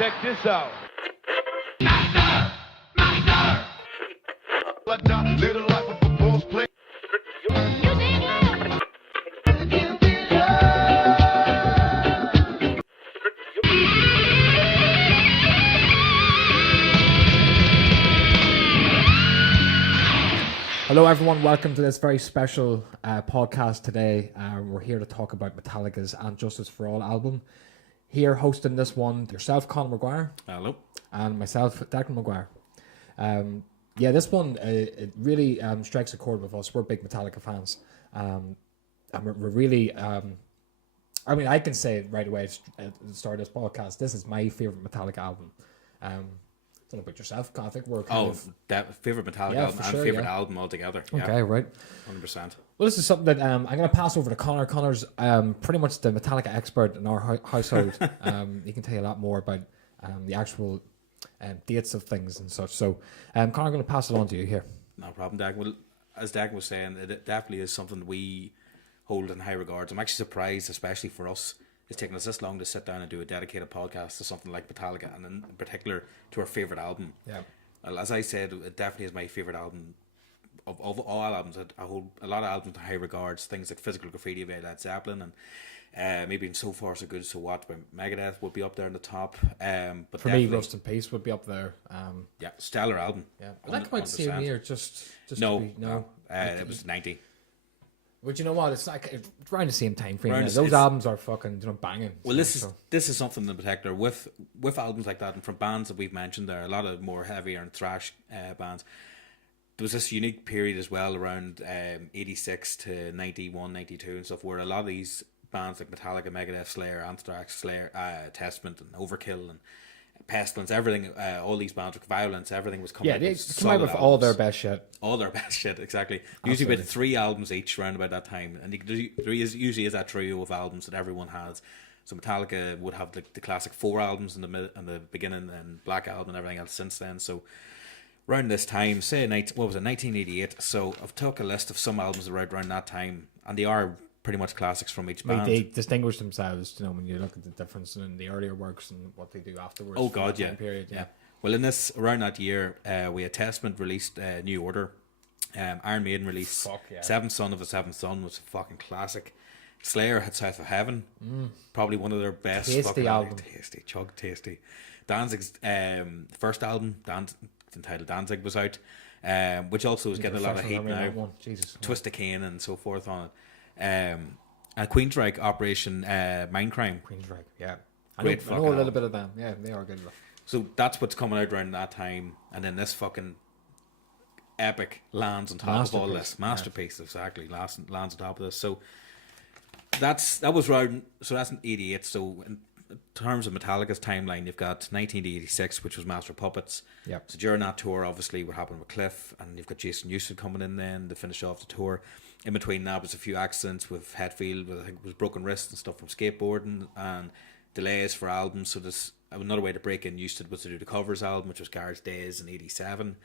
Check this out. Little life of a boss play. Hello everyone, welcome to this very special podcast today. We're here to talk about Metallica's And Justice for All album. Here hosting this one, yourself, Conor Maguire. Hello. And myself, Declan Maguire. This one, it really strikes a chord with us. We're big Metallica fans. And we're really, I can say it right away at the start of this podcast, this is my favourite Metallica album. I don't know about yourself, I think we're favourite Metallica album and favourite album altogether. Okay, right. 100%. Well, this is something that I'm going to pass over to Conor. Conor's pretty much the Metallica expert in our household. He can tell you a lot more about the actual dates of things and such. So, Conor, I'm going to pass it on to you here. No problem, Dag. Well, as Dag was saying, it definitely is something we hold in high regards. I'm actually surprised, especially for us, it's taken us this long to sit down and do a dedicated podcast to something like Metallica, and in particular to our favourite album. Yeah. Well, as I said, it definitely is my favourite album of all albums. I hold a lot of albums in high regards. Things like Physical Graffiti by Led Zeppelin and maybe in So Far So Good So What by Megadeth would be up there in the top. But for me, Rust in Peace would be up there. Stellar album. Yeah, I like about same year. Just no. It was 90. But you know what? It's like it's around the same time frame. Those albums are fucking banging. Well, this is something in particular with albums like that, and from bands that we've mentioned, there are a lot of more heavier and thrash bands. There was this unique period as well around 86 to 91, 92 and stuff, where a lot of these bands like Metallica, Megadeth, Slayer, Anthrax, Testament, and Overkill, and Pestilence, everything, all these bands with Violence, everything was coming out. Yeah, they come out with all their best shit. All their best shit, exactly. Usually with 3 albums each around about that time. And there usually is that trio of albums that everyone has. So Metallica would have the classic 4 albums in the beginning, and Black Album and everything else since then. So around this time, say, 1988, so I've took a list of some albums around that time, and they are pretty much classics from each band. They distinguish themselves, when you look at the difference in the earlier works and what they do afterwards. Oh God, yeah. Period, yeah. Well, around that year, we had Testament released New Order. Iron Maiden released Seventh Son of the Seventh Son, was a fucking classic. Slayer had South of Heaven, probably one of their best. Tasty album. Tasty. Danzig's first album, entitled Danzig, was out, which also was getting a lot of hate now. Twist of Cain and so forth on it. And Queensryche, Operation Mindcrime. Queensryche, yeah. I Great know a little bit of them. Yeah, they are good. So that's what's coming out around that time, and then this fucking epic lands on top of all this. Masterpiece, exactly. Lands on top of this. So that was around. So that's in '88. So in terms of Metallica's timeline, you've got 1986, which was Master of Puppets. Yeah. So during that tour, obviously, what happened with Cliff, and you've got Jason Newsted coming in then to finish off the tour. In between that was a few accidents with Hetfield, with I think it was broken wrists and stuff from skateboarding, and delays for albums. So there's another way to break in Newsted was to do the covers album, which was Garage Days in '87.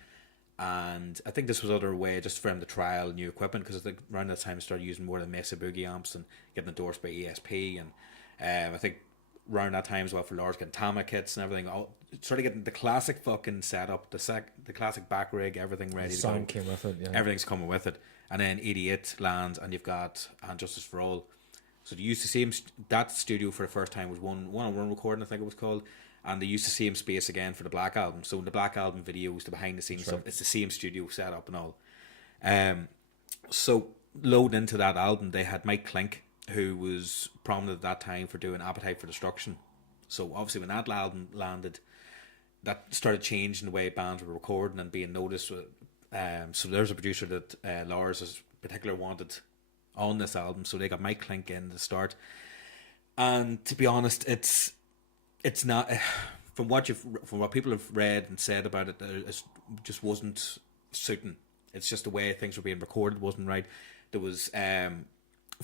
And I think this was another way just for him to trial new equipment, because I think around that time he started using more of the Mesa Boogie amps and getting endorsed by ESP. And I think around that time as well for Lars getting Tama kits and everything, started getting the classic fucking setup, the classic back rig, everything ready to go. Sound came with it, yeah. Everything's coming with it. And then '88 lands, and you've got And Justice for All. So they used to see him, that studio for the first time was one-on-one recording, I think it was called. And they used to see him space again for the Black Album. So in the Black Album videos, the behind the scenes stuff, it's the same studio setup and all. So loading into that album, they had Mike Klink, who was prominent at that time for doing Appetite for Destruction. So obviously when that album landed, that started changing the way bands were recording and being noticed. So there's a producer that Lars is particularly wanted on this album, so they got Mike Klink in to start. And to be honest, it's not from what people have read and said about it. It just wasn't suiting. It's just the way things were being recorded wasn't right. There was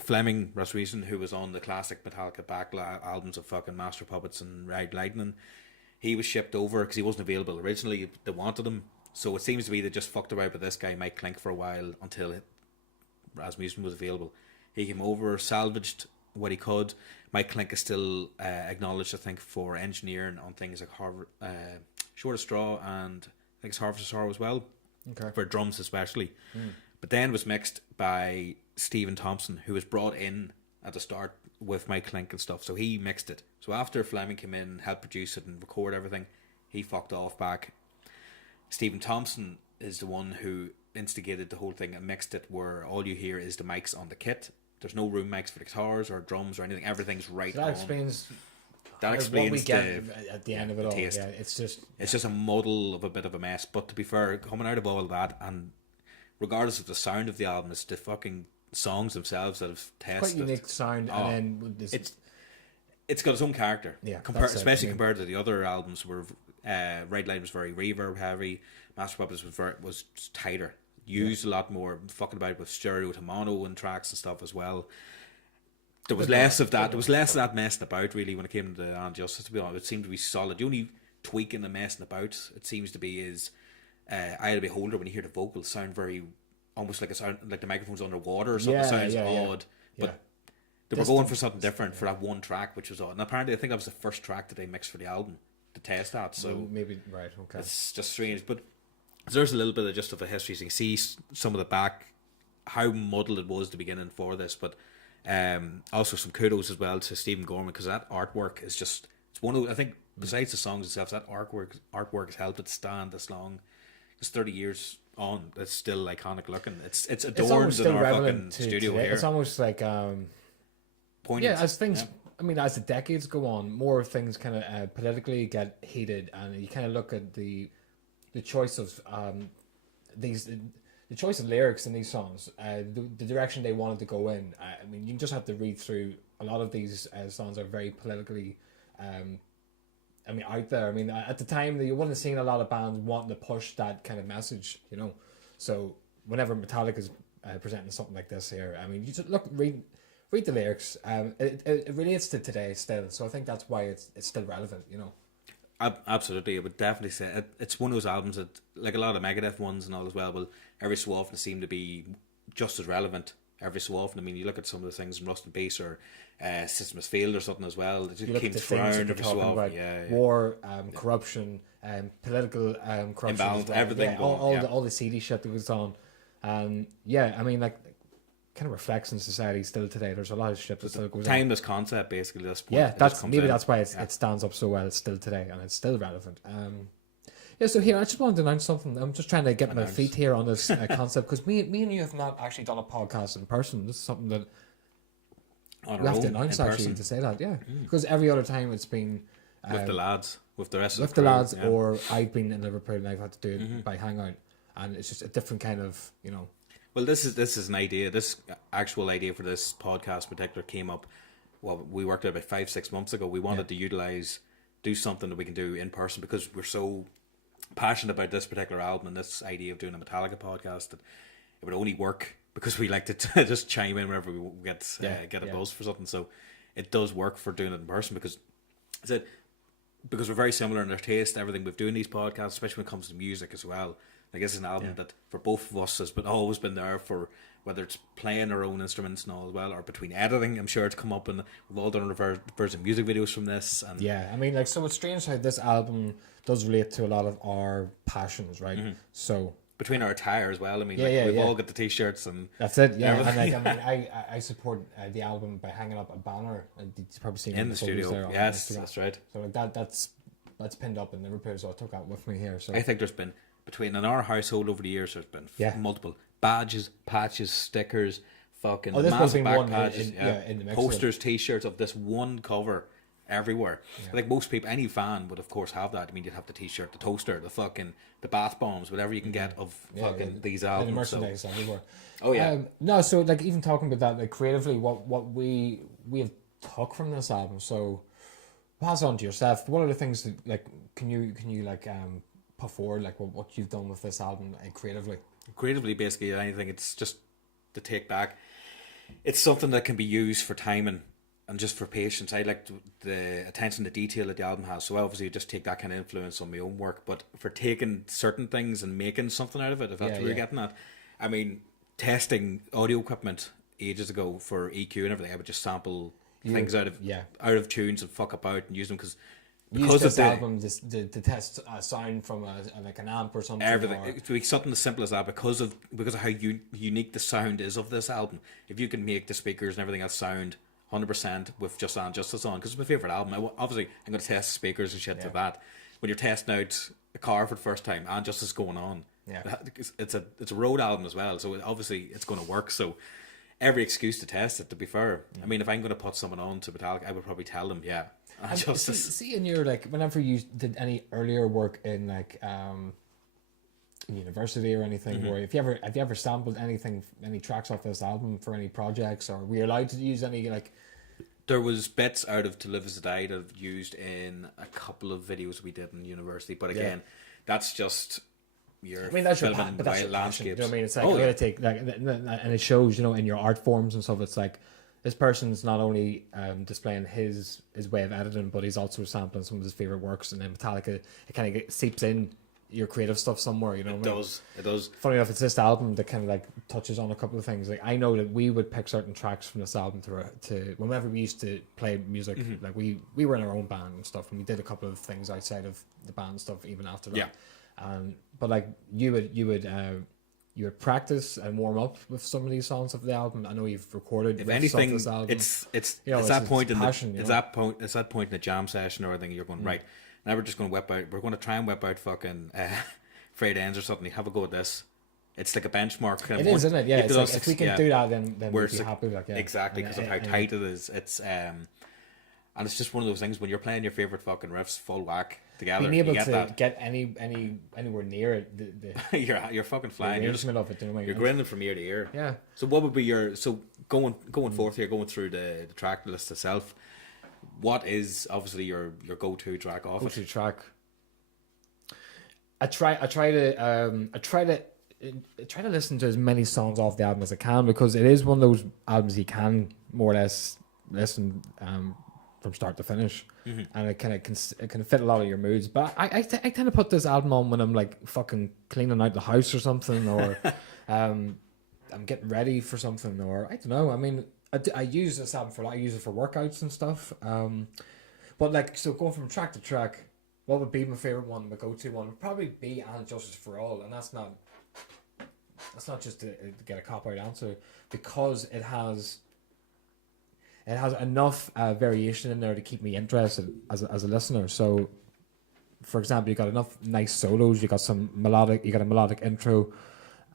Fleming Rasmussen, who was on the classic Metallica back albums of fucking Master Puppets and Ride Lightning. He was shipped over because he wasn't available originally. They wanted him. So it seems to be they just fucked around with this guy, Mike Klink, for a while until Rasmussen was available. He came over, salvaged what he could. Mike Clink is still acknowledged, I think, for engineering on things like Harvard, Short of Straw, and I think it's Harvest of Sorrow as well, for drums especially. But then was mixed by Stephen Thompson, who was brought in at the start with Mike Clink and stuff. So he mixed it. So after Fleming came in, helped produce it and record everything, he fucked off back. Stephen Thompson is the one who instigated the whole thing and mixed it, where all you hear is the mics on the kit. There's no room mics for the guitars or drums or anything. Everything's right So that on. explains That explains what we get the, at the end of it the all. taste. Yeah, it's just a muddle of a bit of a mess. But to be fair, coming out of all that, and regardless of the sound of the album, it's the fucking songs themselves that have tested. quite unique sound, Oh, and then it's got its own character. Yeah, Especially compared to the other albums, where Red Line was very reverb heavy, Master Puppets was tighter, used a lot more, fucking about with stereo to mono and tracks and stuff as well. There was less of that. There was less of that messing about, really, when it came to the Justice. To be honest, it seemed to be solid. The only tweaking and messing about, it seems to be, is Eye of the Beholder. When you hear the vocals, sound very almost like like the microphone's underwater or something. Yeah, Sounds yeah, yeah. odd, but Yeah. they were going for something different for that one track, which was odd. And apparently, I think that was the first track that they mixed for the album to test that. So maybe right. Okay. it's just strange, but there's a little bit of just of a history. So you can see some of the back, how muddled it was at the beginning for this, but also some kudos as well to Stephen Gorman, because that artwork is just, it's one of, I think besides the songs itself, that artwork has helped it stand this long. It's 30 years on, it's still iconic looking. It's adorned in our fucking studio here. It's almost like Poignant. as things. I mean, as the decades go on, more things kind of politically get heated, and you kind of look at the choice of the choice of lyrics in these songs, the direction they wanted to go in. I mean, you just have to read through a lot of these songs are very politically, out there. I mean, at the time, you wasn't seeing a lot of bands wanting to push that kind of message, you know. So whenever Metallica's presenting something like this here, I mean, you just read the lyrics. It relates to today still, so I think that's why it's still relevant, you know. Absolutely, I would definitely say it's one of those albums that, like a lot of Megadeth ones and all as well, will every so often seem to be just as relevant every so often. I mean, you look at some of the things in Rust and Bass or System of Failed or something as well. It just came around every so often. Yeah. War, corruption, political corruption, Imbalance, everything. Yeah, all the seedy shit that goes on. Yeah, I mean, like, kind of reflects in society still today. There's a lot of shit that still goes on. Timeless concept, basically. This point. Yeah, that's why it stands up so well still today, and it's still relevant. Yeah, so here I just wanted to announce something. I'm just trying to get my feet here on this concept, because me and you have not actually done a podcast in person. This is something that we have to announce actually to say that. Yeah, because every other time it's been with the lads, with the rest of with the lads, or I've been in Liverpool and I've had to do it by Hangout, and it's just a different kind of, you know. Well, this is an idea. This actual idea for this podcast in particular came up. Well, we worked out about 5-6 months ago. We wanted to do something that we can do in person, because we're so passionate about this particular album and this idea of doing a Metallica podcast that it would only work because we like to just chime in whenever we get a buzz for something. So it does work for doing it in person, because because we're very similar in our taste, everything we've doing these podcasts, especially when it comes to music as well. Like, this is an album that for both of us has always been there, for whether it's playing our own instruments and all as well, or between editing. I'm sure it's come up, and we've all done versions of music videos from this. And yeah, I mean, like, so it's strange how this album does relate to a lot of our passions, right? So between our attire as well. I mean, we've all got the t-shirts and that's it. Yeah, and like, I mean, I support the album by hanging up a banner. You've probably seen in the studio. There yes, that's right. So like that's pinned up in Liverpool, so I took that with me here. So I think there's been, between in our household over the years, there's been multiple badges, patches, stickers, fucking massive back patches, in the mix posters, t-shirts of this one cover everywhere. I think most people, any fan would of course have that. I mean, you'd have the t-shirt, the toaster, the bath bombs, whatever you can get of these albums. The merchandise everywhere. Oh yeah. No, so like, even talking about that, like, creatively, what we have took from this album. So pass on to yourself. What are the things that, like, can you like put forward, like, what you've done with this album creatively? Creatively, basically anything. It's just to take back. It's something that can be used for timing and just for patience. I like the attention to detail that the album has. So obviously, just take that kind of influence on my own work. But for taking certain things and making something out of it, if that's what you're getting at. I mean, testing audio equipment ages ago for EQ and everything, I would just sample things out of tunes and fuck about and use them Use because this of the album to test a sound from like an amp or something. everything. Or, It would be something as simple as that because of how unique the sound is of this album. If you can make the speakers and everything else sound 100% with just on Justice on, because it's my favorite album. Obviously, I'm going to test speakers and shit to that. When you're testing out a car for the first time and Justice going on, it's a road album as well. So obviously it's going to work. So every excuse to test it. To be fair, I mean, if I'm going to put someone on to Metallica, I would probably tell them, Justice. See, in your like, whenever you did any earlier work in like in university or anything, or have you ever sampled any tracks off this album for any projects, or were you allowed to use any like? There was bits out of To Live As I Die that I've used in a couple of videos we did in university, but again, that's just your. I mean, that's your filming but that's your passion. landscapes. You know what I mean? It's like I gotta take like, and it shows, you know, in your art forms and stuff. It's like this person's not only displaying his way of editing, but he's also sampling some of his favorite works, and then Metallica, it kind of seeps in your creative stuff somewhere, you know. It does. Funny enough, it's this album that kind of like touches on a couple of things. Like I know that we would pick certain tracks from this album to whenever we used to play music. Like we were in our own band and stuff, and we did a couple of things outside of the band stuff even after that. Yeah. But like you would practice and warm up with some of these songs of the album. I know you've recorded. If riffs anything, off this album. it's You know, that point in passion, it's that point in the jam session or anything. You're going right. Now we're just going to whip out. We're going to try and whip out fucking frayed ends or something. Have a go at this. It's like a benchmark. Kind It of is, isn't it? Yeah. It's like, if we can do that, then we're we'd be happy with that. Yeah. Exactly, because of how tight it is. It's and it's just one of those things when you're playing your favorite fucking riffs full whack together. Being able you get to that. get anywhere near it, the you're fucking flying. You're just arrangement of it. You know what I mean? you're grinning from ear to ear. Yeah. So what would be your going forth here, going through the track list itself? What is obviously your go-to track off Go-to it? track. I try to listen to as many songs off the album as I can, because it is one of those albums you can more or less listen from start to finish, and it kind of can fit a lot of your moods. But I tend to put this album on when I'm like fucking cleaning out the house or something, or I'm getting ready for something, or I don't know. I mean, I use this album for a lot. I use it for workouts and stuff. But like, so going from track to track, what would be my favorite one? My go-to one would probably be "And Justice for All," and that's not just to get a cop-out answer, because it has enough variation in there to keep me interested as a listener. So, for example, you got enough nice solos. You got a melodic intro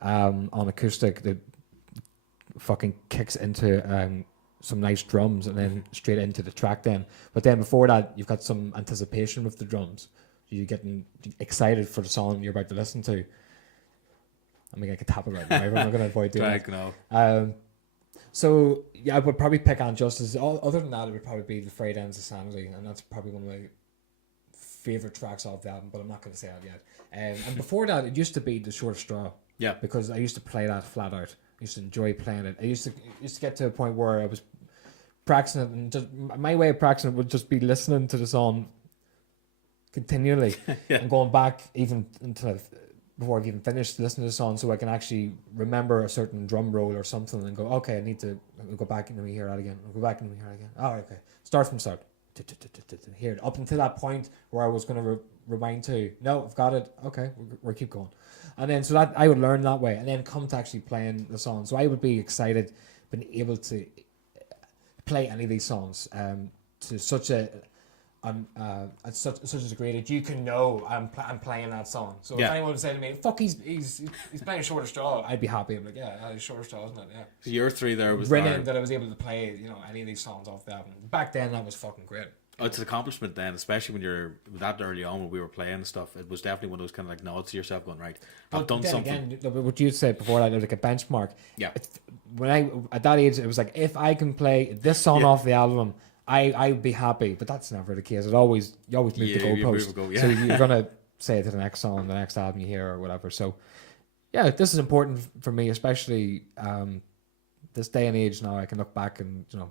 on acoustic that fucking kicks into some nice drums, and then straight into the track then. But then before that, you've got some anticipation with the drums. You're getting excited for the song you're about to listen to. I'm gonna get a tap right now. I'm not gonna avoid doing that. So yeah, I would probably pick "And Justice." Other than that, it would probably be "The Frayed Ends of Sanity," and that's probably one of my favorite tracks off the album. But I'm not gonna say that yet. And before that, it used to be "The Short Straw." Yeah. Because I used to play that flat out. I used to enjoy playing it. I used to get to a point where I was practicing it, and just my way of practicing it would just be listening to the song continually and going back even until before I've even finished listening to the song, so I can actually remember a certain drum roll or something and go, okay, I need to go back and let me hear that again. I'll go back and let me hear it again. Oh, okay. Start from start. Hear it up until that point where I was going to rewind to. No, I've got it. Okay, we'll keep going. And then so that I would learn that way, and then come to actually playing the song. So I would be excited being able to play any of these songs to such a such a degree that you can know I'm playing that song. So if anyone would say to me, "Fuck, he's playing Shorter Straw," I'd be happy. I'm like, yeah, it's Shorter Straw, isn't it? Yeah. So your three there was brilliant that I was able to play, you know, any of these songs off the album. Back then, that was fucking great. Oh, it's an accomplishment then, especially when you're that early on when we were playing and stuff. It was definitely one of those kind of like nods to yourself, going right. I've done something. Again, what you said before that, like a benchmark. Yeah. When I at that age, it was like, if I can play this song off the album, I'd be happy. But that's never the case. You always move the goalpost. So you're gonna say it to the next song, the next album you hear, or whatever. So yeah, this is important for me, especially this day and age now. I can look back and, you know,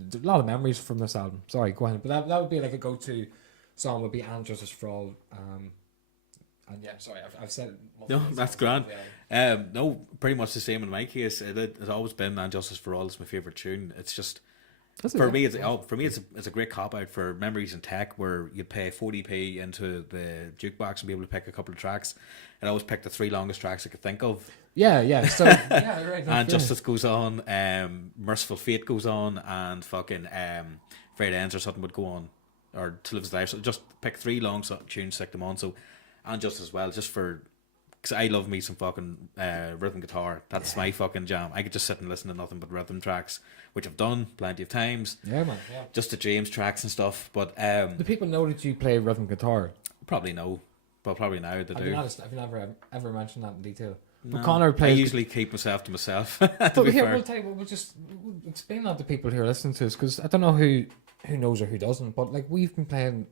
a lot of memories from this album. Sorry, go ahead. But that would be like a go-to song would be "And Justice for All." And yeah, sorry, I've said it. No, that's grand. No, pretty much the same in my case. It's always been "And Justice for All." It's my favourite tune. It's just, For me, it's a great cop out for Memories in Tech, where you'd pay 40p into the jukebox and be able to pick a couple of tracks. And I always picked the 3 longest tracks I could think of. Yeah. So yeah, right. And Justice goes on, Merciful Fate goes on, and fucking Freight Ends or something would go on, or To Live Is Life. So just pick 3 long tunes, stick them on. So, and just as well, just for, because I love me some fucking rhythm guitar. That's my fucking jam. I could just sit and listen to nothing but rhythm tracks, which I've done plenty of times. Yeah, man. Yeah. Just the James tracks and stuff. But do people know that you play rhythm guitar? probably no, but probably now they I'll do. be honest, I've never ever mentioned that in detail. No, But Conor I plays. usually keep myself to myself. But here, we'll tell you what, we'll explain that to people who are listening to us, because I don't know who knows or who doesn't. But like, we've been playing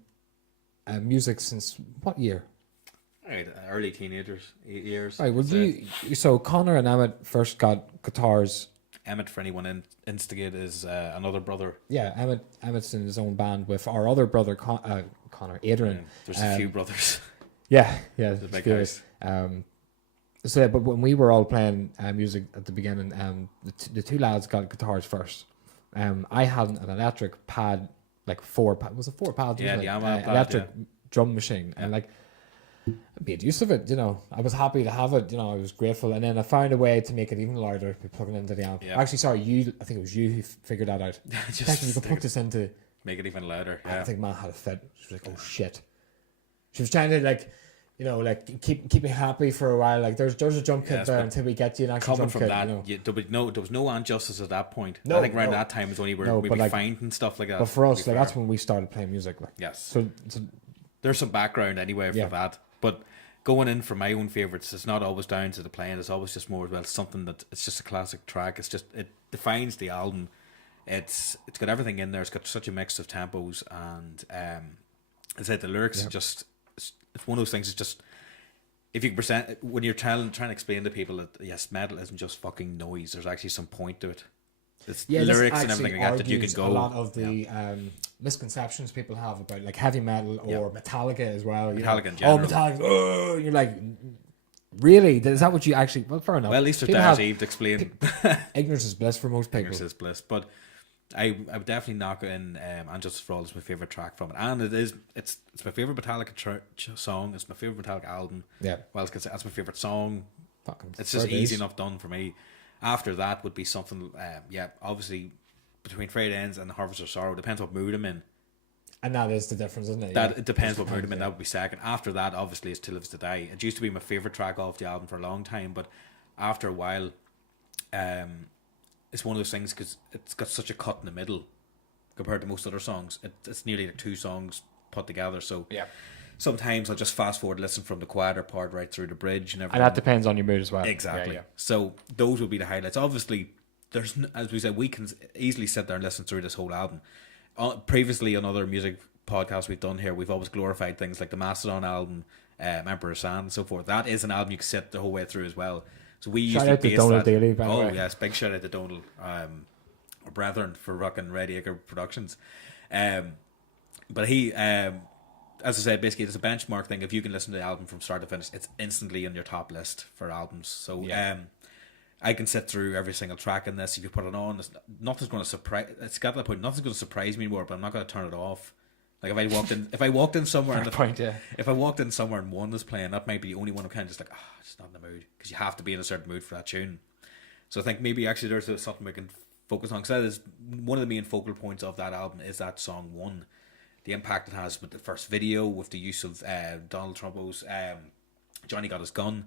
music since what year? Right, early teenagers, 8 years. Right. Well, so Conor and Emmett first got guitars. Emmett, for anyone instigate, is another brother. Yeah, Emmett's in his own band with our other brother, Conor, Adrian. There's a few brothers. Yeah, The big house. So, yeah, but when we were all playing music at the beginning, the 2 lads got guitars first. I had an electric pad, like 4 pad. Was it 4 pads? Yeah, the Yamaha pad, electric drum machine, and like, I made use of it. I was happy to have it. I was grateful, and then I found a way to make it even louder by plugging it into the amp. Yeah. Actually, sorry, I think it was you who figured that out. Actually, you could plug this into. Make it even louder. Yeah. I think man had a fit. She was like, "Oh shit." She was trying to like keep me happy for a while. Like there's a jump kit there until we get you an actual coming jump from kit. that, there was no Injustice at that point. No, I think around no. that time was only where No, we but were like- finding stuff like that. But for us, to be like fair. that's when we started playing music. Like Yes. So There's some background anyway for Yeah. that. But going in for my own favourites, it's not always down to the playing. It's always just more, well, something that it's just a classic track. It defines the album. It's got everything in there. It's got such a mix of tempos, and as I said, the lyrics are just, it's one of those things. It's just, if you present, when you're trying to explain to people that yes, metal isn't just fucking noise. There's actually some point to it. It's lyrics and everything like that you can go. A lot of the misconceptions people have about like heavy metal or Metallica as well. Metallica in general. Oh, Metallica! Oh, you're like, really? Is that what you actually? Well, fair enough. Well, at least there's People Dar's have- Eve to explain. Ignorance is bliss for most people. Ignorance is bliss, but I would definitely knock in "And Justice for All" is my favorite track from it, and it's my favorite Metallica song. It's my favorite Metallica album. Yeah. Well, that's my favorite song. Fucking It's just fair easy dues. enough done for me. After that would be something, obviously between Frayed Ends and Harvest of Sorrow, depends what mood I'm in. And that is the difference, isn't it? It depends what mood I'm in. That would be second. After that, obviously, is Till Lives to Die. It used to be my favorite track off the album for a long time, but after a while, it's one of those things because it's got such a cut in the middle compared to most other songs. It's nearly like 2 songs put together. So Yeah. sometimes I'll just fast forward, listen from the quieter part right through the bridge and everything. And that depends on your mood as well. Exactly. Yeah. So those would be the highlights. Obviously, as we said, we can easily sit there and listen through this whole album. Previously on other music podcasts we've done here, we've always glorified things like the Mastodon album, Emperor's Sand, and so forth. That is an album you can sit the whole way through as well. So we Shout usually out to base Donald that. Daly, by the Oh way. yes, big shout out to Donald, our brethren for rocking Red Acre Productions. But he, as I said, basically it's a benchmark thing. If you can listen to the album from start to finish, it's instantly on your top list for albums. So I can sit through every single track in this. If you put it on, nothing's going to surprise. It's got to that point. Nothing's going to surprise me anymore. But I'm not going to turn it off. Like if I walked in somewhere, and if I walked in somewhere and one was playing, that might be the only one I'm kind of just like, just not in the mood, because you have to be in a certain mood for that tune. So I think maybe actually there's something we can focus on, because that is one of the main focal points of that album, is that song One. The impact it has with the first video, with the use of Donald Trumpo's Johnny Got His Gun,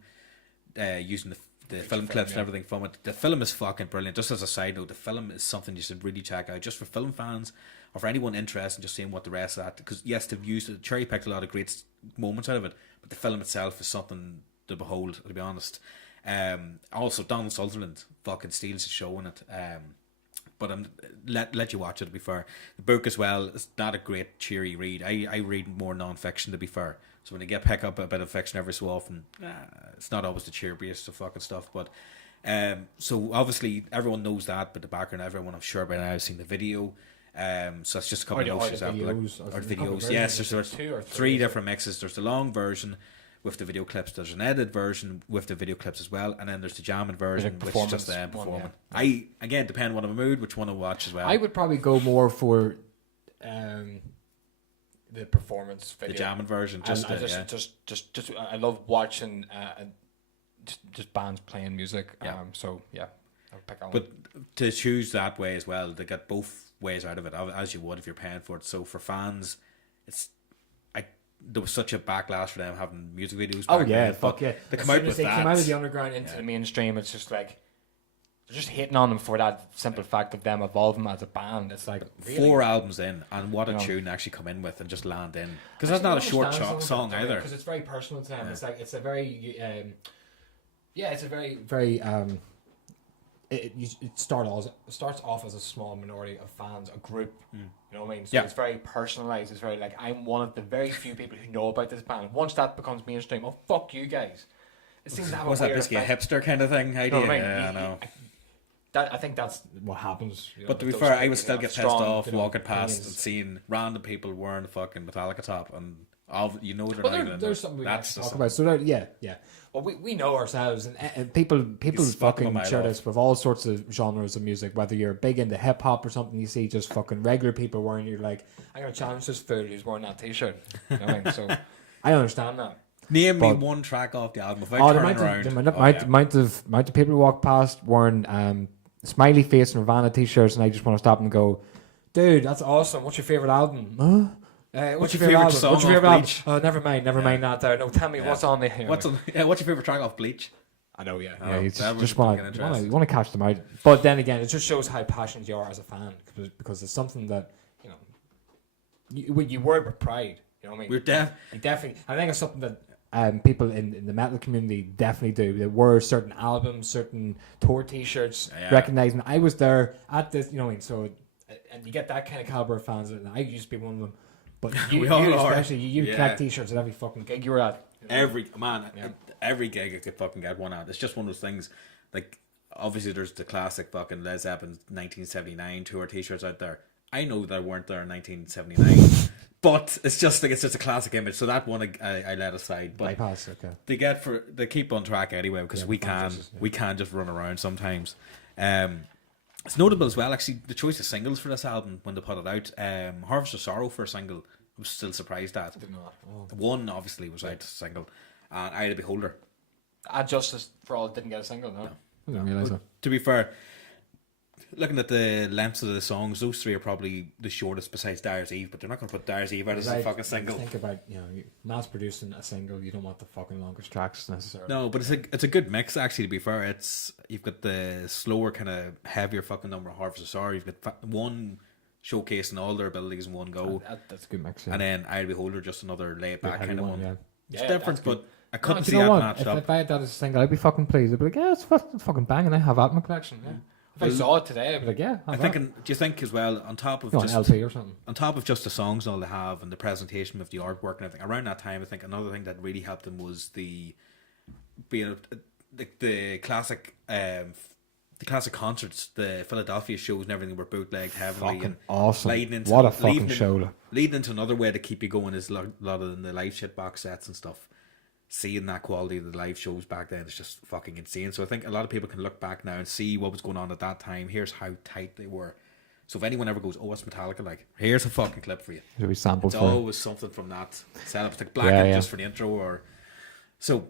using the film clips and everything from it. The film is fucking brilliant. Just as a side note, the film is something you should really check out, just for film fans or for anyone interested in just seeing what the rest of that. Because yes, they've used it, cherry picked a lot of great moments out of it, but the film itself is something to behold, to be honest. Also, Donald Sutherland fucking steals the show in it. But let you watch it, to be fair. The book as well is not a great cheery read. I read more non-fiction, to be fair. So when I pick up a bit of fiction every so often, it's not always the cheer-based of fucking stuff. But so obviously everyone knows that, but the background, everyone I'm sure by now has seen the video. So that's just a couple of notes. Videos. Or videos. Yes, there's 2 or 3 3 different mixes. There's the long version, with the video clips. There's an edited version with the video clips as well, and then there's the jamming version, which is just them performing. Yeah. I again depend on the mood, which one I watch as well. I would probably go more for the performance video, the jamming version. I love watching just bands playing music. Yeah. So yeah, I'll pick that one. But to choose that way as well, they get both ways out of it, as you would if you're paying for it. So for fans, there was such a backlash for them having music videos. Oh back yeah, then, fuck yeah! They As come out soon as with they that. came out of the underground into the mainstream, it's just like they're just hitting on them for that simple fact of them evolving as a band. It's like really? 4 albums in, and what a Yeah. tune to actually come in with and just land in, because that's not a short song either. Because it's very personal to them. Yeah. It's like it's a very it's a very it starts off as a small minority of fans, a group. You know what I mean? So it's very personalized. It's very like, I'm one of the very few people who know about this band. Once that becomes mainstream, oh fuck you guys. It seems to have Was a that weird basically a effect. hipster kind of thing idea? You know what I mean? Yeah, I know. I think that's what happens. You know, But to be those fair, I people would still have get pissed strong, off you know, walking past opinions. and seeing random people wearing the fucking Metallica top, and you know they're Well, not even. there's something we have That's to just talk about. So yeah. Well, we know ourselves, and people It's fucking fucking my share love. this with all sorts of genres of music. Whether you're big into hip hop or something, you see just fucking regular people wearing. You're like, I'm gonna challenge this fool who's wearing that t-shirt. You know what I mean? So I understand that. Name me But- one track off the album without The turning around. amount of people who walk past wearing smiley face Nirvana t-shirts, and I just want to stop and go, dude, that's awesome. What's your favorite album? Huh? What's your favorite album? song What's your off favorite album? Bleach? Oh, never mind that there. No, tell me what's on there. What's your favorite track off Bleach? I know, yeah. Oh, Yeah, you that just would want be to interesting. you want to catch them out. But then again, it just shows how passionate you are as a fan, because it's something that you wear with pride. You know what I mean? We're You definitely. I think it's something that people in the metal community definitely do. They wear certain albums, certain tour T-shirts, Yeah. recognizing I was there at this. You know what I mean? So, and you get that kind of caliber of fans, and I used to be one of them. But you, We all you are. especially, you Yeah. collect T-shirts at every fucking gig you were at. You know? Every gig I could fucking get one out. It's just one of those things. Like, obviously there's the classic fucking Led Zeppelin 1979 tour t-shirts out there. I know that weren't there in 1979, but it's just a classic image. So that one I let aside. But Bypass, okay. they keep on track anyway, because we can just run around sometimes. It's notable as well, actually, the choice of singles for this album when they put it out. Harvest of Sorrow for a single, I was still surprised at. Did not. Oh. One obviously was out single, and Eye of the Beholder. Justice for All didn't get a single, no. I didn't realize that. To be fair, looking at the lengths of the songs, those three are probably the shortest besides Dyer's Eve, but they're not going to put Dyer's Eve out as a fucking single. Think about, mass producing a single, you don't want the fucking longest tracks necessarily. No, but it's a good mix, actually, to be fair. You've got the slower, kind of heavier fucking number of Harvest of Sorrow. You've got one showcasing all their abilities in one go. That's a good mix, yeah. And then Eye of the Beholder, just another laid back kind of one. Yeah. It's different, but I couldn't see you know that what? matched If up. I had that as a single, I'd be fucking pleased. I'd be like, yeah, it's fucking banging. I have that in my collection. Yeah. If I saw it today, I'd be like, yeah. Do you think as well, on top of an just LP or something? on top of just the songs and all they have and the presentation of the artwork and everything, around that time I think another thing that really helped them was the classic concerts, the Philadelphia shows and everything were bootlegged heavily. Fucking and awesome. leading into, What a fucking show. Leading into another way to keep you going is a lot of the live shit box sets and stuff. Seeing that quality of the live shows back then is just fucking insane. So I think a lot of people can look back now and see what was going on at that time. Here's how tight they were. So if anyone ever goes, oh, what's Metallica like? Here's a fucking clip for you. There'll be samples It's for it. always something from that setup. It's like Blackened just for the intro. Or so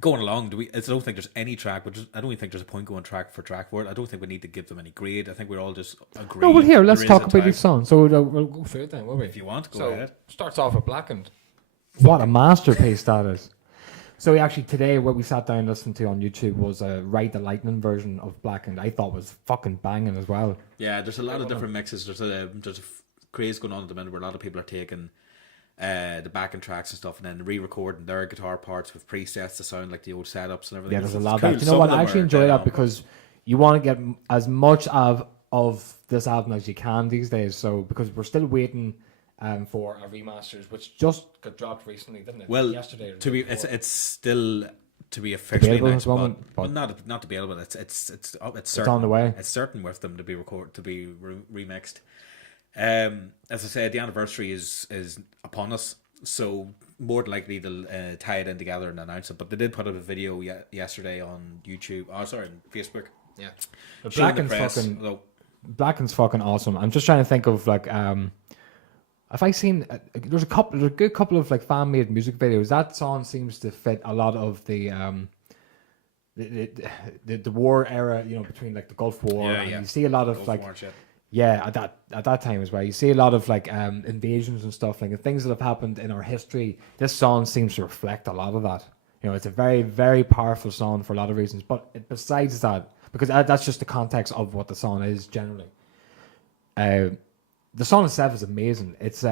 going along, I don't think there's any track, but I don't even think there's a point going track for it. I don't think we need to give them any grade. I think we're all just agree. No, well, here, let's there is talk a about time. these songs. So we'll go through it then, will we? If you want, go ahead. Starts off with Blackened. What a masterpiece that is. So actually today what we sat down and listened to on YouTube was a Ride the Lightning version of Blackened. I thought was fucking banging as well. Yeah, there's a lot of different mixes. There's a craze going on at the minute where a lot of people are taking the backing tracks and stuff and then re-recording their guitar parts with presets to sound like the old setups and everything. Yeah, there's a It's lot of cool. that. You know Some what? of I them actually are enjoy dead that on. because you want to get as much of this album as you can these days. So because we're still waiting for our remasters, which just got dropped recently, didn't it? Well, yesterday. Or to be, the day before. it's still to be officially Debatable announced, at the moment, but but- not debatable. It's on the way. It's certain with them to be remixed. As I said, the anniversary is upon us. So more than likely they'll tie it in together and announce it. But they did put up a video yesterday on YouTube. Oh, sorry, on Facebook. Yeah. But Showing the Blacken's press. fucking Although, Blacken's fucking awesome. I'm just trying to think of like have I seen there's a good couple of like fan made music videos. That song seems to fit a lot of the war era, you know, between like the Gulf War, and you see a lot of like at that time as well. You see a lot of like invasions and stuff, like the things that have happened in our history. This song seems to reflect a lot of that. You know, it's a very, very powerful song for a lot of reasons. But besides that, because that's just the context of what the song is generally. The song itself is amazing. It's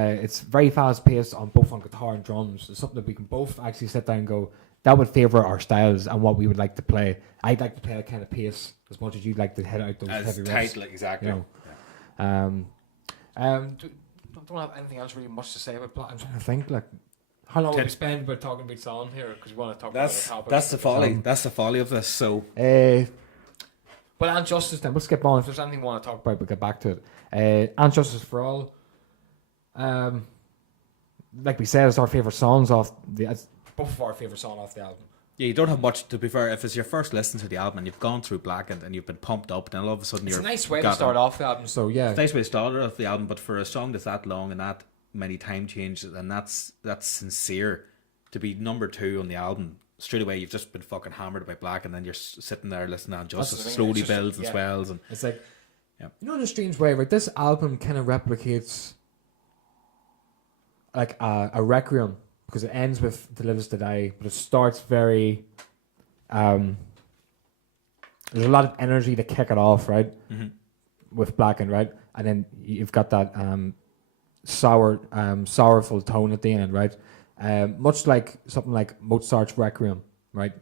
very fast paced on both on guitar and drums. It's something that we can both actually sit down and go, that would favour our styles and what we would like to play. I'd like to play that kind of pace as much as you'd like to hit out those heavy riffs. Like, exactly. You know? Don't have anything else really much to say about Black. I'm trying to think, like, how long will we spend about talking about song here? Because we want to talk about the topic. That's the folly. That's the folly of this. So, well, And Justice then. We'll skip on. If there's anything we want to talk about, we'll get back to it. And Justice for All. Like we said, it's our favourite songs off it's both of our favourite songs off the album. yeah, you don't have much, to be fair. If it's your first listen to the album and you've gone through Blackened and you've been pumped up, then all of a sudden it's a nice way to start off the album. So yeah, it's a nice way to start off the album. But for a song that's that long and that many time changes, and that's sincere, to be number 2 on the album straight away, you've just been fucking hammered by Black, and then you're sitting there listening to Justice. It slowly builds and swells, and it's like, you know, in a strange way, right? This album kind of replicates like a requiem, because it ends with "To Live Is to Die," but it starts very. There's a lot of energy to kick it off, right? Mm-hmm. With Blackened, right, and then you've got that sorrowful tone at the end, right? Much like something like Mozart's Requiem, right?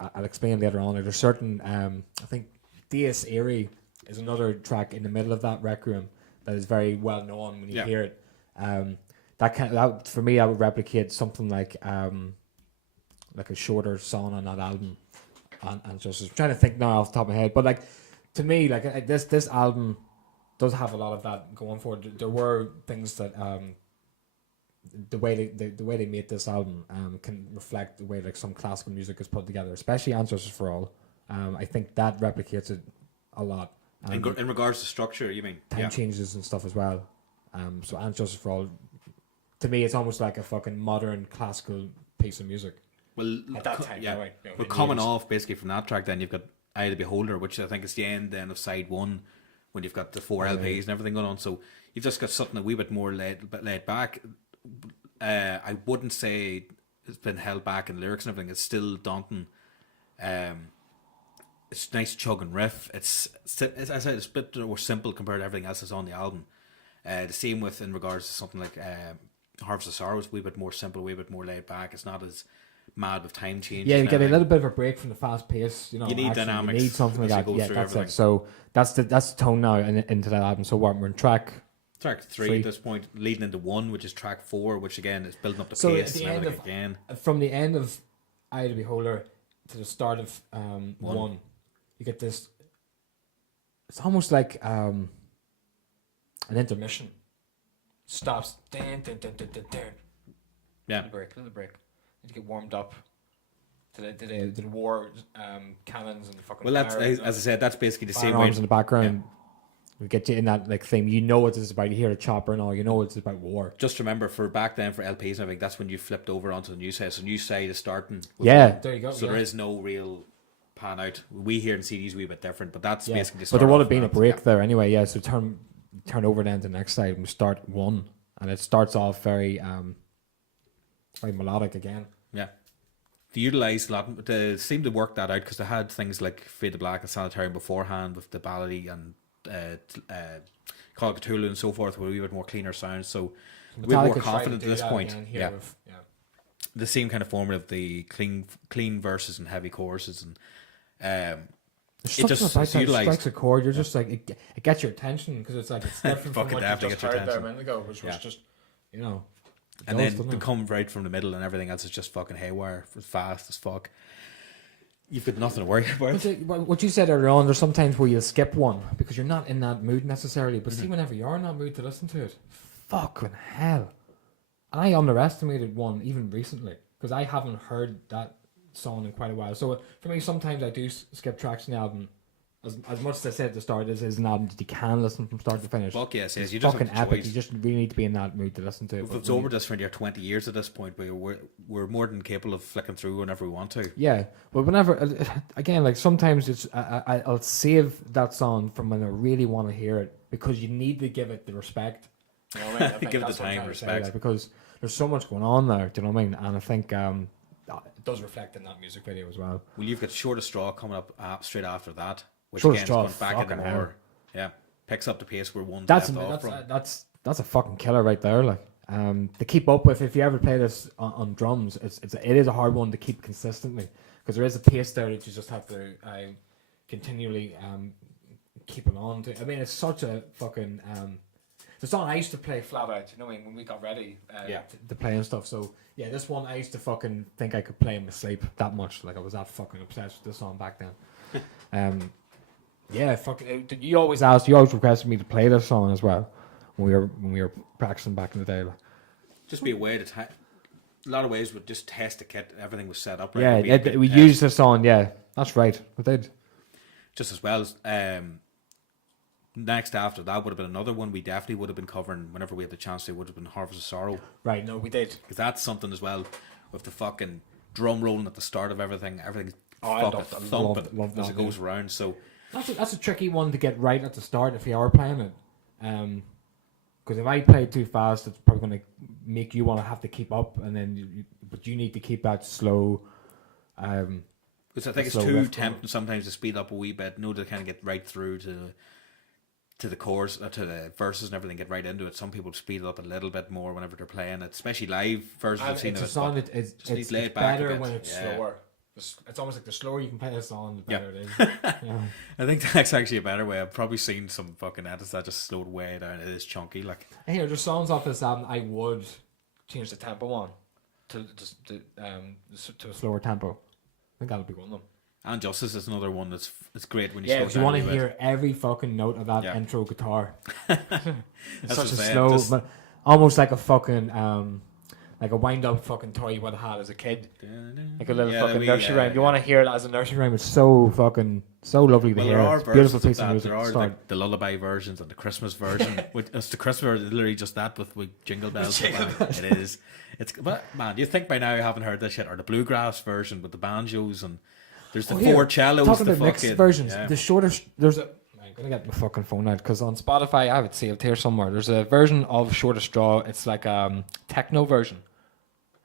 I'll explain later on. There's certain, I think Dies Irae is another track in the middle of that Requiem that is very well known when you hear it. That for me, I would replicate something like a shorter song on that album. And just I'm trying to think now off the top of my head, but like to me, like this album does have a lot of that going for it. There were things that the way they made this album can reflect the way like some classical music is put together, especially Ancestors for All. I think that replicates it a lot. In regards to structure, you mean time changes and stuff as well. So Ancestors for All, to me, it's almost like a fucking modern classical piece of music. Well, at that time, anyway. We're coming off basically from that track. Then you've got Eye of the Beholder, which I think is the end then of side 1, when you've got the 4 LPs and everything going on. So you've just got something a wee bit more laid back. I wouldn't say it's been held back in lyrics and everything. It's still daunting. It's nice chugging riff. As I said, it's a bit more simple compared to everything else that's on the album. The same with in regards to something like Harvest of Sorrow, is a wee bit more simple, a wee bit more laid back. It's not as mad with time changes. Yeah, you get a little bit of a break from the fast pace. You know, you need dynamics. You need something like that. Yeah, that's everything. It. So that's the tone now into that album. So we're in track 3 at this point, leading into 1, which is track 4, which again is building up the pace and everything again. From the end of Eye of the Beholder to the start of 1, you get this. It's almost like an intermission. Stops. Yeah. Little break. To get warmed up to the war cannons and fucking. Well, that's as I said. That's basically the same way in the background. Yeah. We get you in that like thing. You know what it's about. You hear a chopper and all. You know it's about war. Just remember, for back then for LPs and everything, that's when you flipped over onto the new side. So new side is starting. There you go. So there is no real pan out. We hear in CDs a wee bit different, but that's basically. But there would have been a break there anyway. Yeah. So turn over then to the next side and we start 1, and it starts off very melodic again. Yeah. They utilised a lot. They seemed to work that out because they had things like Fade to Black and Sanitarium beforehand with the ballady and Call of Cthulhu and so forth with a wee bit more cleaner sounds. So we're more confident at this point. The same kind of formula of the clean verses and heavy choruses, and it just strikes a chord. You're just like it gets your attention because it's like it's different from what you just heard there a minute ago, which was just and then they come right from the middle and everything else is just fucking haywire, fast as fuck. You've got nothing to worry about. What you said earlier on, there's sometimes where you'll skip one because you're not in that mood necessarily. But see, whenever you're in that mood to listen to it, fucking hell, I underestimated one even recently because I haven't heard that song in quite a while. So for me, sometimes I do skip tracks in the album. As much as I said at the start, this is an album that you can listen from start to finish. Fuck yes, yes. It's You just fucking have the epic. choice. You just really need to be in that mood to listen to it. We've But absorbed this for near 20 years at this point, but we're more than capable of flicking through whenever we want to. yeah, but whenever again, like sometimes it's I'll save that song from when I really want to hear it because you need to give it the respect. You know what I mean? I think Give it that's the what I'm time, trying to say, respect. like, because there's so much going on there. Do you know what I mean? And I think it does reflect in that music video as well. Well, you've got Short of Straw coming up straight after that, which Short of again Straw, is going back into fucking more. Yeah, picks up the pace where one That's left off from. that's a fucking killer right there. Like to keep up with, if you ever play this on drums, it is a hard one to keep consistently because there is a pace there that you just have to continually keep it on to. I mean, it's such a fucking the song I used to play flat out. You know, when we got ready to play and stuff. So yeah, this one I used to fucking think I could play in my sleep that much. Like I was that fucking obsessed with this song back then. Yeah, fucking. You always requested me to play this song as well when we were practicing back in the day. Like. Just be a way to a lot of ways would just test the kit. Everything was set up right. Yeah, It'd be a good we test. used this song. Yeah, that's right. We did. Just as well as next after that would have been another one we definitely would have been covering whenever we had the chance to. Would have been Harvest of Sorrow. Right. No, we did. Because that's something as well with the fucking drum rolling at the start of everything. Everything's I fucking loved thumping that, as it goes around. So That's a tricky one to get right at the start if you are playing it. Because if I play too fast, it's probably going to make you want to have to keep up, and then but you need to keep that slow. because I think it's slow too riff tempting sometimes to speed up a wee bit, to kind of get right through to the chorus, to the verses and everything, get right into it. Some people speed it up a little bit more whenever they're playing it, especially live versions. I've seen It's a of it, song but that it's just need to lay it it's back a better bit. when it's Yeah. slower. It's almost like the slower you can play a song, the Yeah. better it is. Yeah. I think that's actually a better way. I've probably seen some fucking edits that just slowed way down. It is chunky, like. And here, there's songs off this album I would change the tempo on to a slower tempo. I think that'll be one of them. And Justice is another one that's it's great when you Yeah, slow if it you down want a to wee bit. hear every fucking note of that Yeah. intro guitar. That's It's what such a I'm saying, slow, just- but almost like a fucking like a wind up fucking toy you would have had as a kid. Like a little Yeah, fucking we- nursery yeah, rhyme. You yeah. want to hear it as a nursery rhyme. It's so fucking so lovely to Well, hear. there are It's a beautiful versions of piece of that. music. There are Sorry. the lullaby versions and the Christmas version. It's the Christmas version, literally just that with jingle bells. It is. It's but man, you think by now you haven't heard this shit, or the bluegrass version with the banjos and there's the Here, four cellos. Talking the about mixed fucking versions, yeah. the shortest. There's a. I'm gonna get my fucking phone out because on Spotify I have it saved here somewhere. There's a version of Short of Straw. It's like techno version.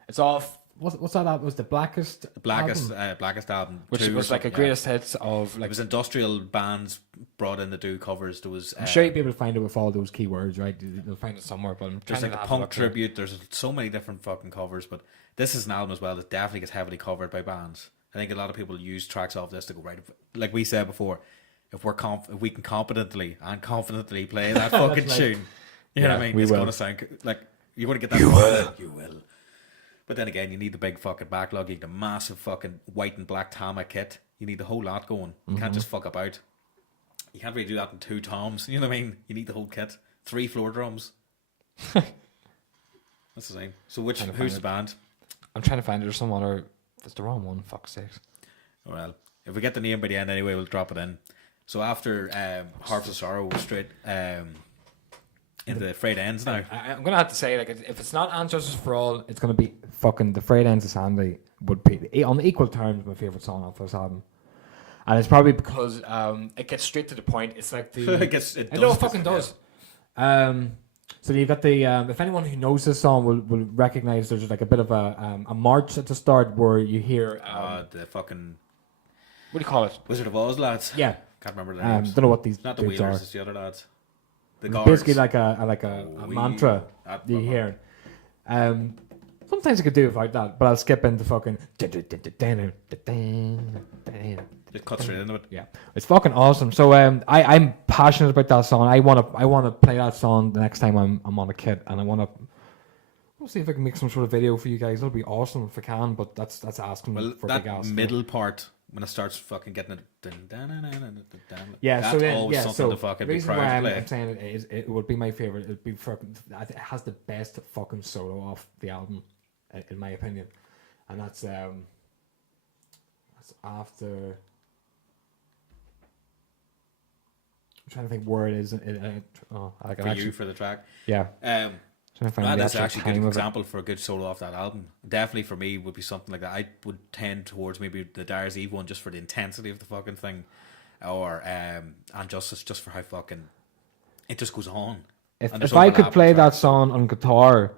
It's off. What's that? Album? Was the Blackest? The blackest album? blackest album, Which 2 or was like a something, greatest hits of It like. was industrial bands brought in to do covers. There was I'm sure you'll be able to find it with all those keywords, right? You'll find it somewhere. But I'm trying there's like to a have punk look here. tribute. There's so many different fucking covers, but this is an album as well that definitely gets heavily covered by bands. I think a lot of people use tracks off this to go right. Like we said before, if we can competently and confidently play that fucking That's right. tune, you know Yeah, what I mean? we It's will. gonna sound like you want to get that. You will. But then again, you need the big fucking backlog. You need the massive fucking white and black Tama kit. You need the whole lot going. You can't just fuck about. You can't really do that in 2 toms. You know what I mean? You need the whole kit. 3 floor drums. That's the same. So Trying to who's find the it. band? I'm trying to find it. There's some other. It's the wrong one. Fuck's sakes. Well, if we get the name by the end anyway, we'll drop it in. So after Harvest of Sorrow, we're straight into Frayed Ends now. I'm gonna have to say, like, if it's not And Justice for All, it's gonna be fucking The Frayed Ends of Sandy would be on equal terms my favorite song off this album, and it's probably because it gets straight to the point. It's like the It I know does it fucking this, does. So you've got the if anyone who knows this song will recognize there's like a bit of a march at the start where you hear the fucking what do you call it? Wizard of Oz lads. Yeah, Can't remember their names. don't know what these Not the dudes Wheelers, are. it's the other lads. The It's guards. basically like a We- mantra that- you hear. Sometimes I could do without that, but I'll skip into fucking. It cuts straight into it. Yeah, it's fucking awesome. So I'm passionate about that song. I wanna play that song the next time I'm on a kit, and we'll see if I can make some sort of video for you guys. It'll be awesome if I can, but that's asking Well, for a big that ask. middle part when it starts fucking getting it. Yeah, that's so then, always yeah, something so to fucking the be reason proud why to I'm, play. I'm saying it is, it would be my favorite. It'd be fucking. It has the best fucking solo off the album, in my opinion, and that's after. I'm trying to think where it is. I can For actually. you for the track. Yeah. Um, Trying to find that the is actual actually a time good of it. example for a good solo off that album. Definitely for me would be something like that. I would tend towards maybe the Dyer's Eve one just for the intensity of the fucking thing, or and Justice just for how fucking it just goes on. And there's If I could overlapping play that tracks. song on guitar,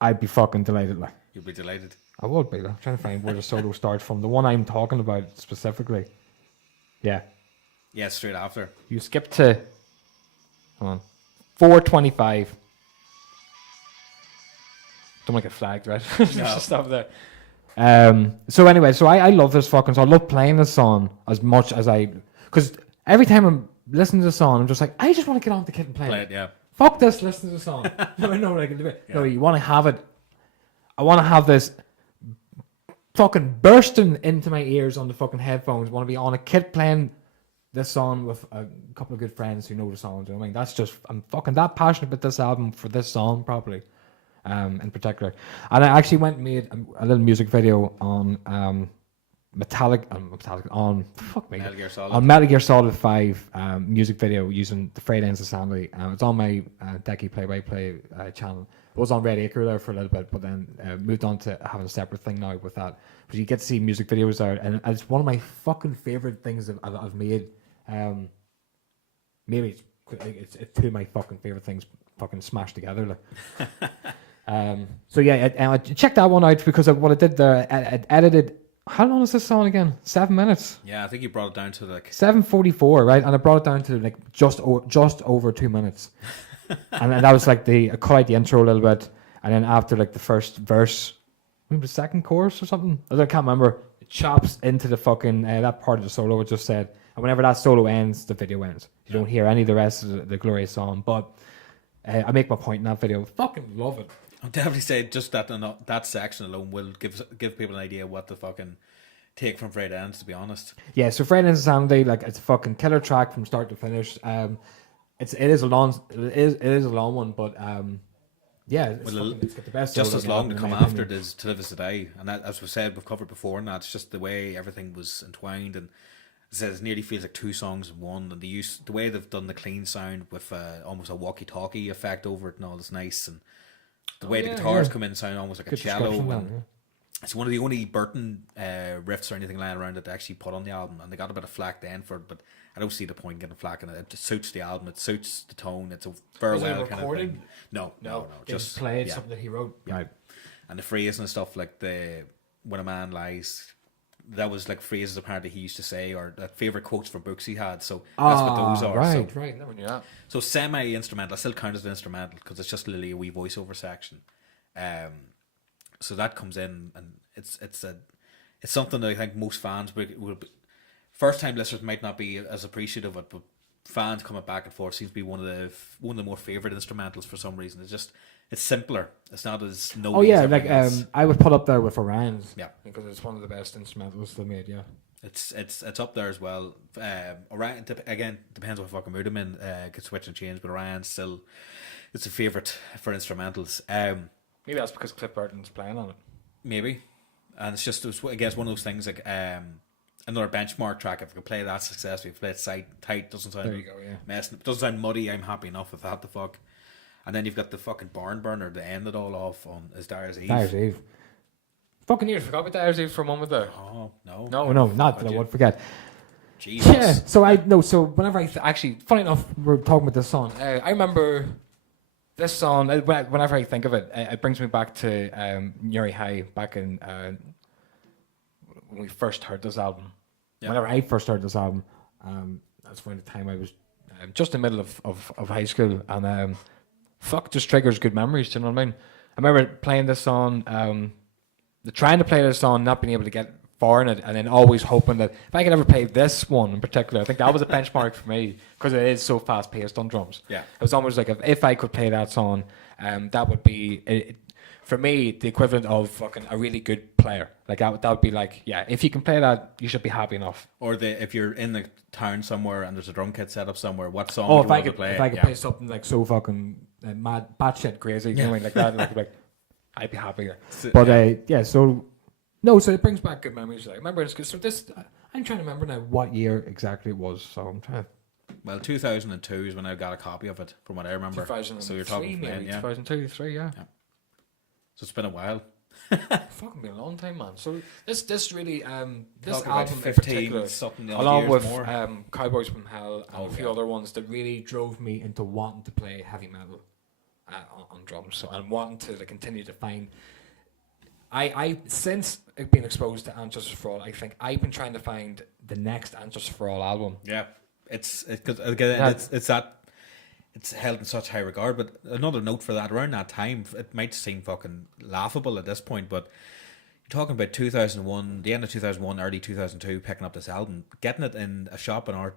I'd be fucking delighted. Like You'd be delighted. I would be. Like, I'm trying to find where the solo starts from. The one I'm talking about specifically. Yeah. Yeah, straight after. You skip to. Hold on. 4:25. Don't want to get flagged, right? Just stop there. So anyway, so I love this fucking song. I love playing this song as much as because every time I'm listening to the song, I'm just like, I just want to get on the kit and play, Play it. it, yeah. Fuck this, listen to the song. No, you want to have it. I want to have this fucking bursting into my ears on the fucking headphones. Want to be on a kit playing this song with a couple of good friends who know the song. Do you know what I mean? That's just, I'm fucking that passionate about this album for this song properly. In particular, and I actually went and made a little music video on Metallica on fuck me Metal Gear Solid. on Metal Gear Solid 5 music video using the Frayed Ends Assembly. It's on my Decky play-by-play channel. It was on Red Acre there for a little bit, but then moved on to having a separate thing now with that. But you get to see music videos there, and it's one of my fucking favorite things that I've made. Maybe it's two of my fucking favorite things fucking smashed together. Like. So yeah, I checked that one out because of what I did there. I edited. How long is this song again? 7 minutes. Yeah, I think you brought it down to like 7:44, right? And I brought it down to like just over 2 minutes. And then that was like I cut out the intro a little bit, and then after like the first verse, maybe the second chorus or something. I can't remember. It chops into the fucking that part of the solo. It just said, and whenever that solo ends, the video ends. You don't hear any of the rest of the glorious song, but. I make my point in that video. Fucking love it. I'll definitely say just that section alone will give people an idea what the fucking take from Frayed Ends, to be honest. Yeah, so Frayed Ends Assembly, like it's a fucking killer track from start to finish. It is a long one, but yeah, it's got the best. Just solo as long to in come my after opinion. it is To Live As Today, and that, as we said, we've covered before, and that's just the way everything was entwined, and it says it nearly feels like two songs in one, and the way they've done the clean sound with almost a walkie-talkie effect over it and all is nice, and the way the guitars come in sound almost like Good a cello. description, And yeah. it's one of the only Burton riffs or anything lying around that they actually put on the album, and they got a bit of flack then for it, but I don't see the point in getting flack in it. It just suits the album, it suits the tone, it's a farewell kind of thing. No, just played something that he wrote. yeah. Right. And the phrase and stuff like when a man lies, that was like phrases apparently he used to say, or that favorite quotes from books he had. So that's what those are. Right, So, right. Never knew that. so semi-instrumental. I still count as an instrumental because it's just literally a wee voiceover section. So that comes in, and it's something that I think most fans would first time listeners might not be as appreciative of it, but fans coming back and forth seems to be one of the more favorite instrumentals for some reason. It's simpler. It's not as Oh yeah, like else. I would put up there with Orion's. Yeah. Because it's one of the best instrumentals they made. Yeah. It's up there as well. Orion, again, depends what fucking mood I'm in. Could switch and change, but Orion still, it's a favorite for instrumentals. Maybe that's because Cliff Burton's playing on it. Maybe, and it's one of those things like another benchmark track. If I could play that successfully, if I play it tight, doesn't sound There you go, yeah. messing, doesn't sound muddy. I'm happy enough with that. The fuck. And then you've got the fucking barn burner to end it all off on is Dyer's Eve. Dyer's Eve. Fucking years, forgot about Dyer's Eve for a moment there. Oh no. No, not that I would forget. Jesus. Yeah, so whenever actually, funny enough, we're talking about this song. I remember this song, whenever I think of it, it brings me back to Newry High, back in when we first heard this album. Yeah. Whenever I first heard this album, that's around the time I was just in the middle of high school, and fuck, just triggers good memories, do you know what I mean? I remember playing this song, trying to play this song, not being able to get far in it, and then always hoping that if I could ever play this one in particular, I think that was a benchmark for me, because it is so fast paced on drums. Yeah. It was almost like if I could play that song, that would be for me, the equivalent of fucking a really good player. Like that would be like, yeah, if you can play that, you should be happy enough. Or if you're in the town somewhere and there's a drum kit set up somewhere, what song Oh, do you want to play? if I could play something like so fucking mad, batshit crazy, you know what I mean, like that, like I'd be happy. But so it brings back good memories. Like, remember, so this, I'm trying to remember now what year exactly it was. So I'm trying to. Well, 2002 is when I got a copy of it, from what I remember. 2003, so you're talking maybe, then, 2002, 3, yeah. So it's been a while. Fucking been a long time, man. So this really this Talk about album 15 in particular, something along years with more. Cowboys from Hell and a few other ones that really drove me into wanting to play heavy metal on drums, so and wanting to continue to find. I since I've been exposed to Ancestors for All, I think I've been trying to find the next Ancestors for All album. Yeah, it's that. It's held in such high regard, but another note for that, around that time, it might seem fucking laughable at this point, but you're talking about 2001, the end of 2001, early 2002, picking up this album, getting it in a shop in our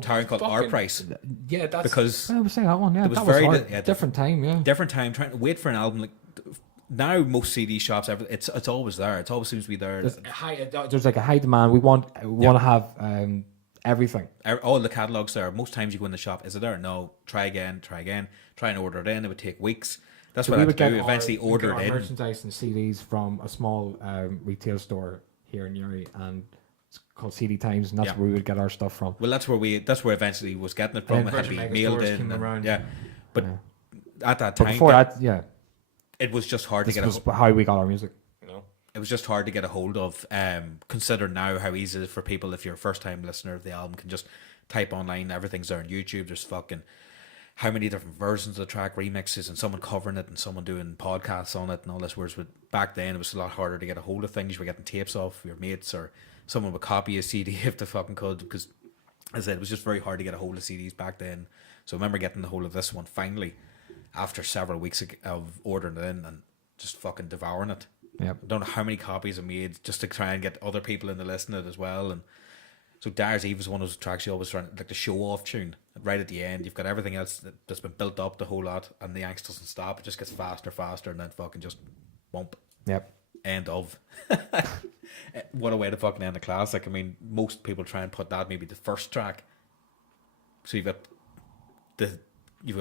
town called Our Price. Yeah, that's because I was saying that one. Yeah, it was that very was hard. Different time. Yeah, different time. Trying to wait for an album. Like now, most CD shops, it's always there. It always seems to be there. There's like a high demand. We want to have everything. All the catalogs there. Most times you go in the shop, is it there? No. Try again. Try and order it in. It would take weeks. That's what I would do. Eventually order it in. Merchandise and CDs from a small retail store here in Uri, and it's called CD Times, and that's where we would get our stuff from. Well, that's where eventually was getting it from. It had to be mailed in. But at that time, before that, it was just hard to get. This was how we got our music. It was just hard to get a hold of. Consider now how easy it is for people, if you're a first time listener of the album, can just type online, everything's there on YouTube. There's fucking how many different versions of the track, remixes, and someone covering it and someone doing podcasts on it and all this. Whereas back then it was a lot harder to get a hold of things. You were getting tapes off your mates, or someone would copy a CD if they fucking could, because as I said, it was just very hard to get a hold of CDs back then. So I remember getting the hold of this one finally after several weeks of ordering it in and just fucking devouring it. Yep. I don't know how many copies I made just to try and get other people in to listen to it as well. And so Dyer's Eve is one of those tracks you always try, like the show off tune. Right at the end, you've got everything else that's been built up the whole lot, and the angst doesn't stop. It just gets faster, and then fucking just bump. Yep. End of. What a way to fucking end a classic. I mean, most people try and put that maybe the first track. So you've got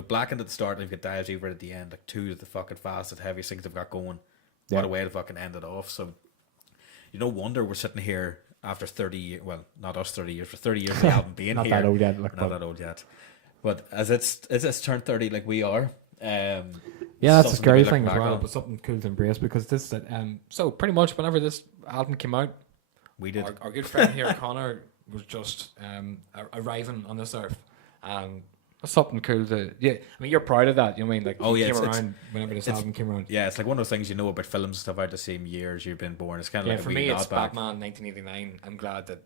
Blackened at the start, and you've got Dyer's Eve right at the end, like two of the fucking fastest, heaviest things they've got going. Yeah. What a way to fucking end it off. So, no wonder we're sitting here after 30 years. Well, not us 30 years, for 30 years of the album being not here. That old yet, not that old yet. But as it's turned 30 like we are. Yeah, that's a scary thing as well, but something cool to embrace, because this so pretty much whenever this album came out, we did. Our good friend here, Conor, was just arriving on this earth. That's something cool to, I mean, you're proud of that, you know what I mean? Like, came around whenever this album came around. Yeah, it's like one of those things, about films and stuff out the same years you've been born. It's kind of like for me, it's Batman 1989. I'm glad that,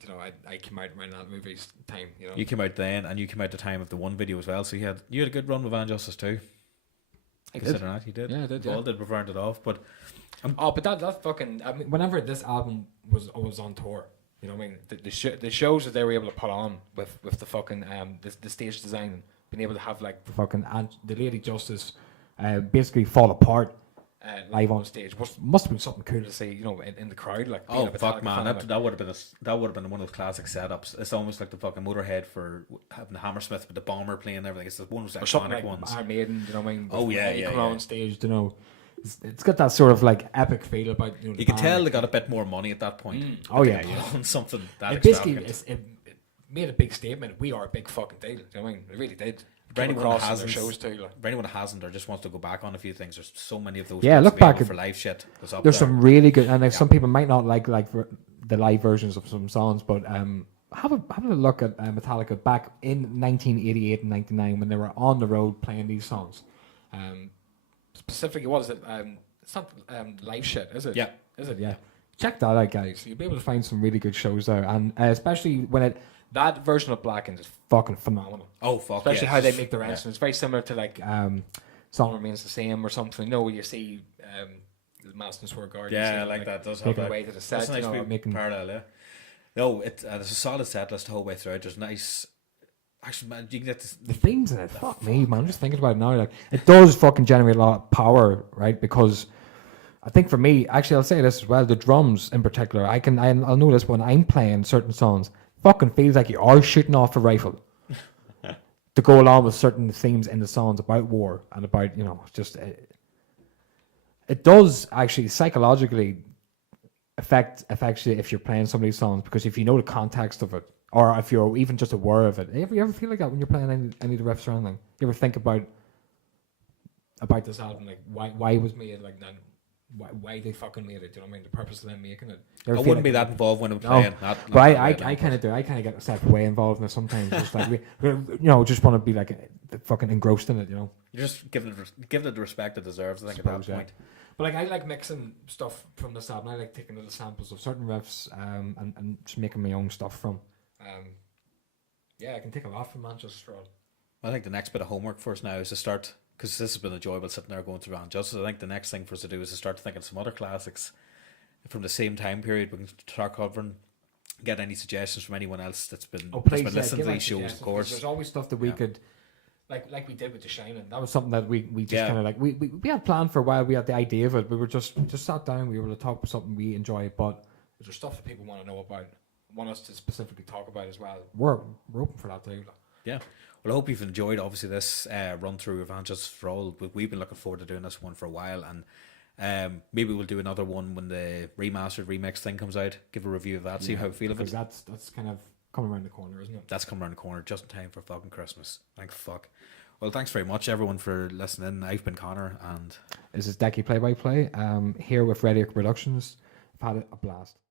I came out around that movie's time, You came out then, and you came out the time of the one video as well, so you had a good run with Van Justice too. I did. That, you did. Yeah, I did, all did, before it off, but... but that fucking, I mean, whenever this album was on tour, you know what I mean? The shows that they were able to put on with the fucking, the stage design, being able to have like the fucking the Lady Justice basically fall apart live on stage must have been something cool to see, in the crowd. Like, oh fuck, man, that would have been one of those classic setups. It's almost like the fucking Motorhead for having the Hammersmith with the bomber playing and everything. It's one of those iconic like ones. Iron Maiden, you know what I mean? Oh yeah. On stage, it's got that sort of like epic feel about. You can tell they got a bit more money at that point. Oh yeah, on something that it basically it made a big statement. We are a big fucking deal. You know what I mean? It really did. For anyone who hasn't or just wants to go back on a few things, there's so many of those. Yeah, look back for live shit. There's some really good, and some people might not like the live versions of some songs, but have a look at Metallica back in 1988 and 99 when they were on the road playing these songs. Specifically, what is it? It's not live shit, is it? Yeah. Is it? Yeah. Check that out, guys. You'll be able to find some really good shows there, and especially when that version of Blackened is fucking phenomenal. Oh fuck! Especially how they make the rest. It's very similar to like Song Remains the Same or something. You see the Madison Square Garden. Yeah, like that does have that. Away to the set, that's nice making parallel. Yeah. No, it's a solid set list the whole way through. There's nice. Actually, man, you can get the themes in it. Fuck me, man. I'm just thinking about it now. Like, it does fucking generate a lot of power, right? Because I think for me, actually, I'll say this as well. The drums in particular, I'll notice when I'm playing certain songs, fucking feels like you are shooting off a rifle to go along with certain themes in the songs about war and about, just it does actually psychologically affect you if you're playing some of these songs, because if you know the context of it, or if you're even just aware of it. You ever feel like that when you're playing any of the riffs or anything? You ever think about this album, like why it was made, like then why they fucking made it? Do you know what I mean? The purpose of them making it. I wouldn't be that involved when I'm playing. But I kind of do. I kind of get myself way involved in it sometimes. Just like just want to be like fucking engrossed in it. You're just giving it the respect it deserves. I think at that point. But like I like mixing stuff from this album. I like taking little samples of certain riffs and just making my own stuff from. I can take a lot from Manchester Stroll. I think the next bit of homework for us now is to start, because this has been enjoyable sitting there going through Van Justice. I think the next thing for us to do is to start thinking some other classics from the same time period we can start covering. Get any suggestions from anyone else that's been listening to these shows, of course. There's always stuff that we could, like we did with The Shining. That was something that we just kind of like, we had planned for a while. We had the idea of it. We were just sat down. We were to talk about something we enjoy, but there's stuff that people want to know about, want us to specifically talk about as well. We're open for that too. Yeah. Well, I hope you've enjoyed, obviously, this run through of Justice for All. We've been looking forward to doing this one for a while, and maybe we'll do another one when the remastered remix thing comes out. Give a review of that, see how we feel of it. That's kind of coming around the corner, isn't it? That's coming around the corner just in time for fucking Christmas. Thank fuck. Well, thanks very much, everyone, for listening. I've been Conor, and this is Decky Play by Play. Here with Red Acre Productions. I've had a blast.